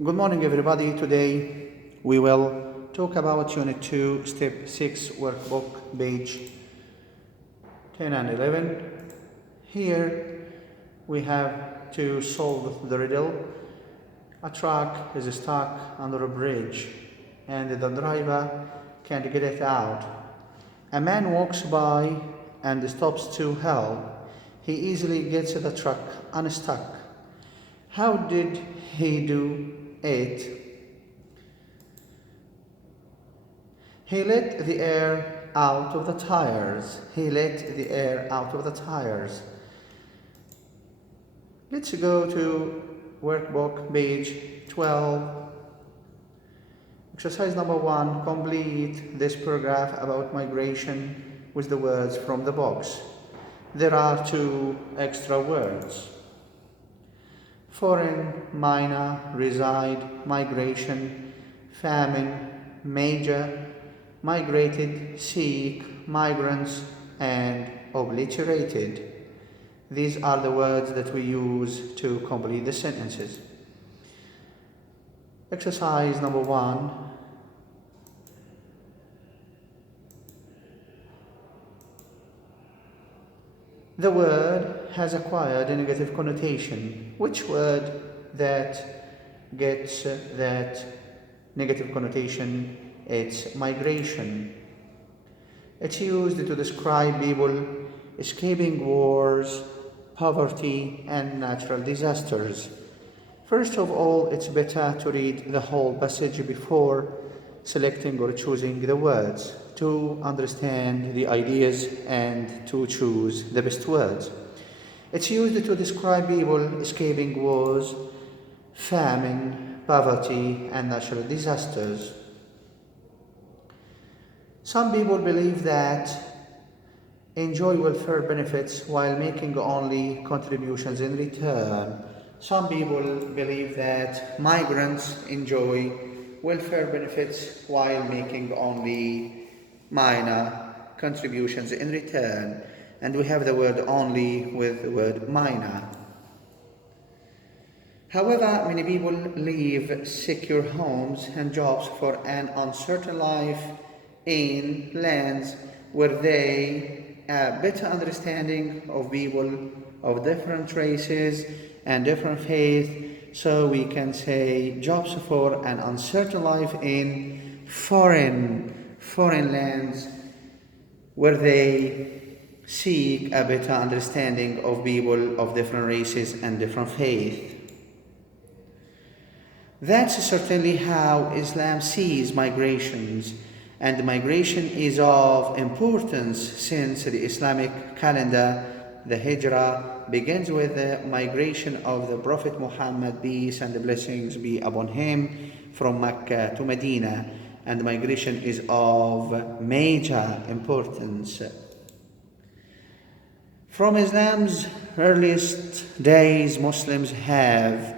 Good morning, everybody. Today we will talk about Unit 2, Step 6, Workbook, page 10 and 11. Here we have to solve the riddle. A truck is stuck under a bridge and the driver can't get it out. A man walks by and stops to help. He easily gets the truck unstuck. How did he do it? He let the air out of the tires. He let the air out of the tires. Let's go to workbook page 12. Exercise number 1. Complete this paragraph about migration with the words from the box. There are 2 extra words. Foreign, minor, reside, migration, famine, major, migrated, seek, migrants, and obliterated. These are the words that we use to complete the sentences. Exercise number 1. The word has acquired a negative connotation. Which word that gets that negative connotation? It's migration. It's used to describe people escaping wars, poverty, and natural disasters. First of all, it's better to read the whole passage before selecting or choosing the words, to understand the ideas and to choose the best words. It's used to describe people escaping wars, famine, poverty, and natural disasters. Some people believe that enjoy welfare benefits while making only contributions in return. Some people believe that migrants enjoy welfare benefits while making only minor contributions in return. And we have the word only with the word minor. However, many people leave secure homes and jobs for an uncertain life in lands where they have better understanding of people of different races and different faiths. So we can say jobs for an uncertain life in foreign lands where they seek a better understanding of people of different races and different faiths. That's certainly how Islam sees migrations, and migration is of importance since the Islamic calendar, the Hijrah, begins with the migration of the Prophet Muhammad, peace and blessings be upon him, from Mecca to Medina, and migration is of major importance. From Islam's earliest days, Muslims have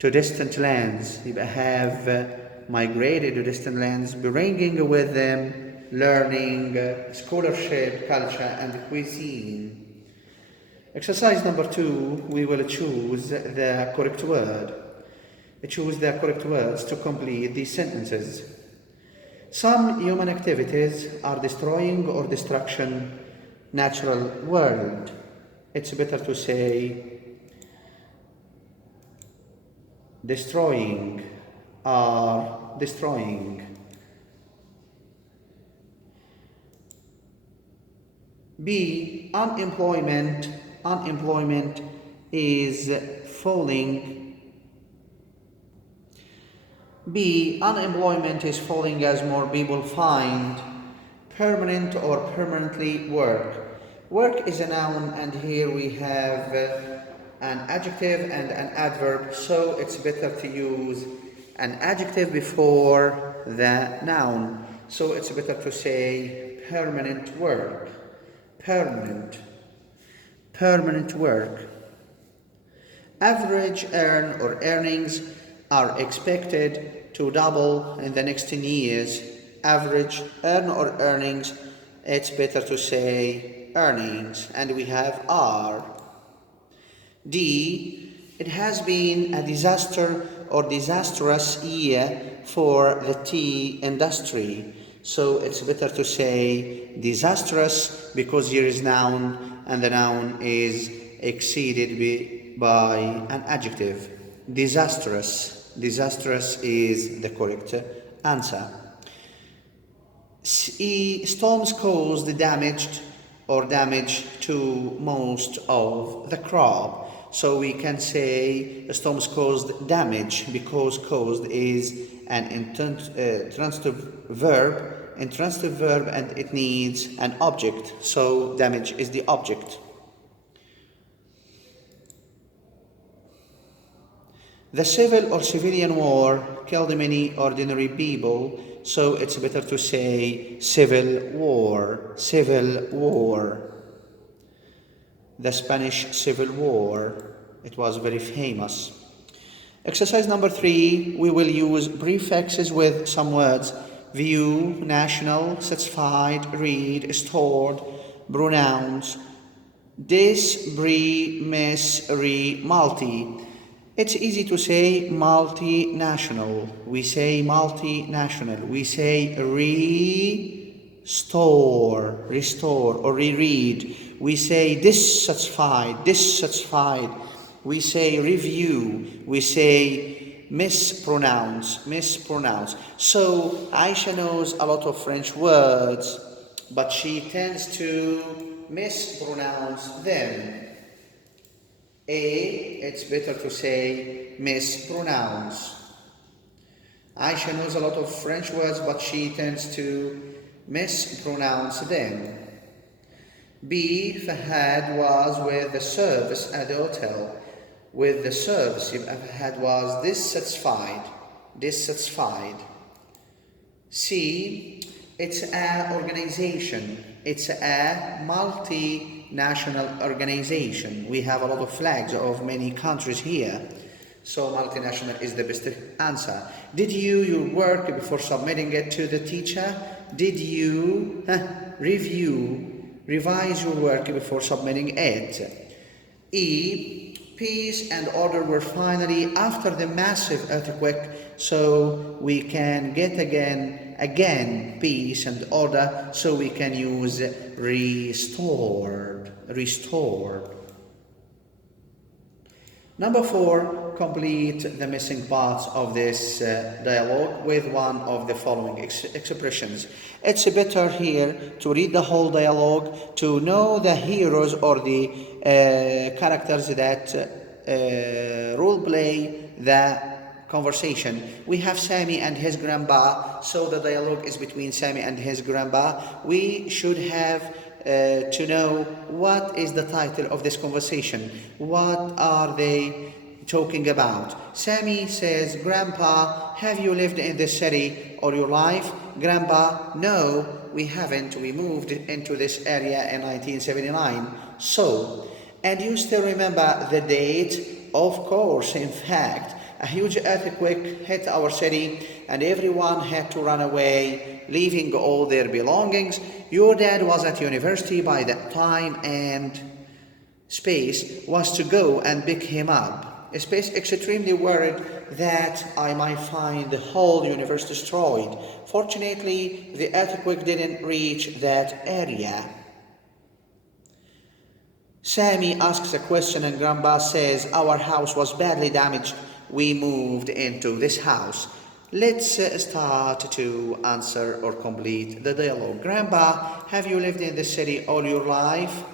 to distant lands, have migrated to distant lands, bringing with them learning, scholarship, culture, and cuisine. Exercise number 2, we will choose the correct word. Choose the correct words to complete these sentences. Some human activities are destroying or destruction natural world. It's better to say destroying or destroying. B. Unemployment is falling. B. Unemployment is falling as more people find permanent or permanently work. Work is a noun, and here we have an adjective and an adverb, so it's better to use an adjective before the noun. So it's better to say permanent work. Permanent work. Average earn or earnings are expected to double in the next 10 years. Average earn or earnings, it's better to say earnings, and we have are. D. It has been a disaster or disastrous year for the tea industry. So it's better to say disastrous because here is noun and the noun is exceeded by an adjective. Disastrous. Disastrous is the correct answer. Storms caused damage to most of the crop. So we can say storms caused damage because caused is an intransitive verb and it needs an object. So damage is the object. The civil or civilian war killed many ordinary people, so it's better to say civil war. Civil war. The Spanish Civil War, it was very famous. Exercise number 3, we will use prefixes with some words. View, national, satisfied, read, stored, pronouns. Dis, bre, miss, re, multi. It's easy to say multinational. We say multinational. We say restore or reread. We say dissatisfied. We say review. We say mispronounce. So Aisha knows a lot of French words, but she tends to mispronounce them. It's better to say mispronounce. Aisha knows a lot of French words, but she tends to mispronounce them. B, Fahad was with the service at the hotel. With the service, Fahad was dissatisfied. C, it's an organization. It's a multinational organization. We have a lot of flags of many countries here. So multinational is the best answer. Did you your work before submitting it to the teacher? Did you revise your work before submitting it? E, peace and order were finally after the massive earthquake, so we can get again peace and order, so we can use restored. Number 4, complete the missing parts of this dialogue with one of the following expressions. It's better here to read the whole dialogue to know the heroes or the characters that role play the conversation. We have Sami and his grandpa, so the dialogue is between Sami and his grandpa. We should have to know what is the title of this conversation. What are they talking about? Sami says, Grandpa, have you lived in this city all your life? Grandpa, no, we haven't. We moved into this area in 1979. So, and you still remember the date? Of course, in fact, a huge earthquake hit our city and everyone had to run away, leaving all their belongings. Your dad was at university by that time and Space was to go and pick him up. Space extremely worried that I might find the whole universe destroyed. Fortunately, the earthquake didn't reach that area. Sami asks a question and Grandpa says, our house was badly damaged. We moved into this house. Let's start to answer or complete the dialogue. Grandpa, have you lived in this city all your life?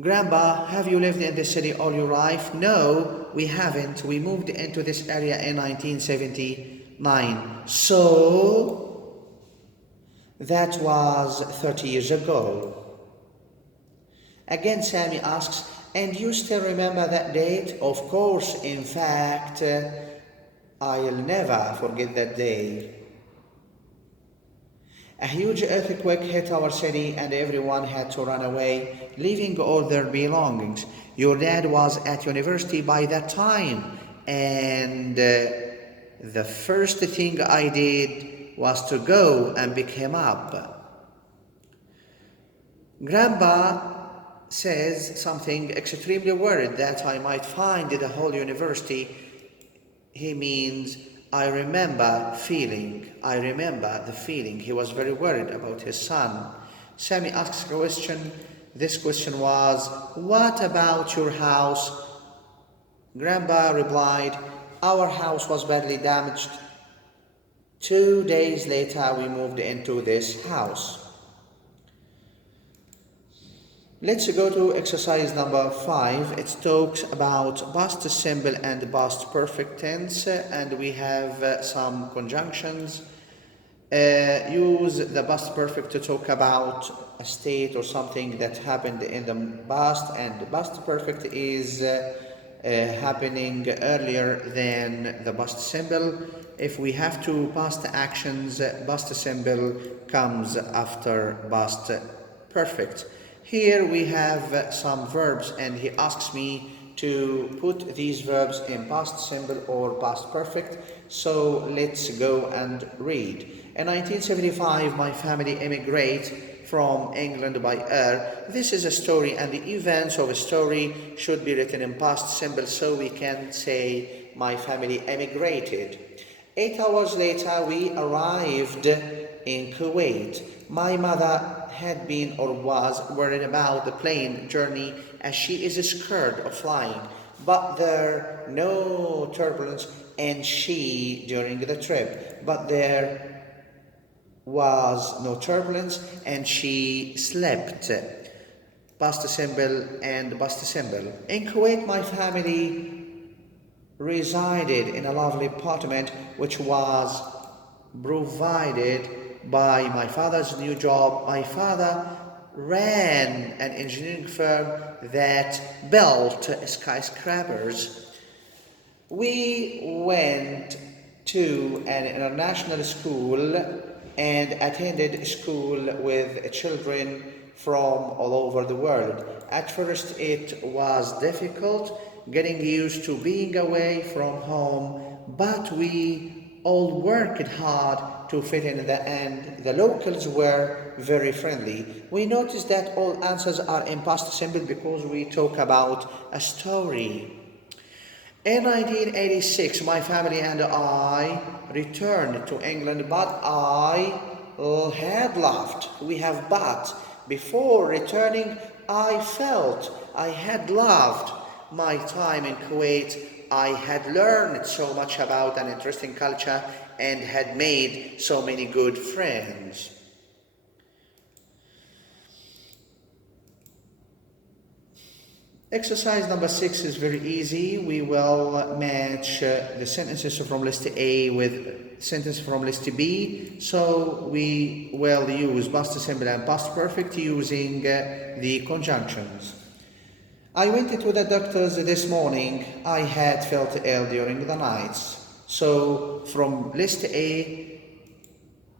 Grandpa, have you lived in this city all your life? No, we haven't. We moved into this area in 1979. So, that was 30 years ago. Again, Sami asks, and you still remember that date? Of course, in fact, I'll never forget that day. A huge earthquake hit our city and everyone had to run away, leaving all their belongings. Your dad was at university by that time, and the first thing I did was to go and pick him up. Grandpa says something extremely worried that I might find the whole university. He means I remember the feeling. He was very worried about his son. Sammy asks a question. This question was, what about your house? Grandpa replied, our house was badly damaged. 2 days later, we moved into this house. Let's go to exercise number 5. It talks about past simple and past perfect tense, and we have some conjunctions. Use the past perfect to talk about a state or something that happened in the past, and the past perfect is happening earlier than the past simple. If we have two past actions, past simple comes after past perfect. Here we have some verbs, and he asks me to put these verbs in past simple or past perfect. So let's go and read. In 1975, my family emigrated from England by air. This is a story, and the events of a story should be written in past simple, so we can say my family emigrated. 8 hours later, we arrived in Kuwait. My mother had been or was worried about the plane journey as she is scared of flying, but there no turbulence and she during the trip, but there was no turbulence and she slept. Past simple and past simple. In Kuwait, my family resided in a lovely apartment which was provided by my father's new job. My father ran an engineering firm that built skyscrapers. We went to an international school and attended school with children from all over the world. At first it was difficult getting used to being away from home, but we all worked hard to fit in. The end, the locals were very friendly. We noticed that all answers are in past simple because we talk about a story. In 1986, my family and I returned to England, but I had laughed. We have but. Before returning, I felt I had loved my time in Kuwait. I had learned so much about an interesting culture and had made so many good friends. Exercise number 6 is very easy. We will match the sentences from list A with sentences from list B. So we will use past simple and past perfect using the conjunctions. I went to the doctor's this morning. I had felt ill during the nights. So from list A,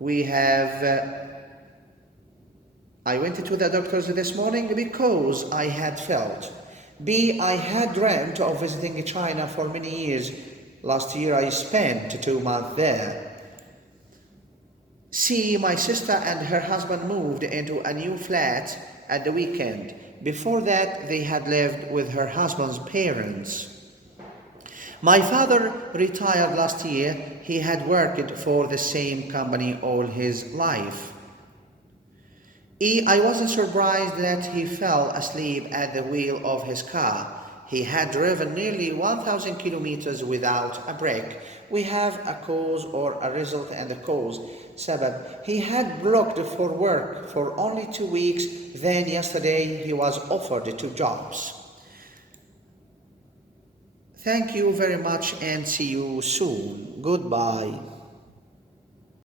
we have I went to the doctor's this morning because I had felt. B, I had dreamt of visiting China for many years. Last year I spent 2 months there. C, my sister and her husband moved into a new flat at the weekend. Before that, they had lived with her husband's parents. My father retired last year. He had worked for the same company all his life. E, I wasn't surprised that he fell asleep at the wheel of his car. He had driven nearly 1,000 kilometers without a break. We have a cause or a result and a cause. Sabab. He had blocked for work for only 2 weeks. Then yesterday he was offered 2 jobs. Thank you very much and see you soon. Goodbye.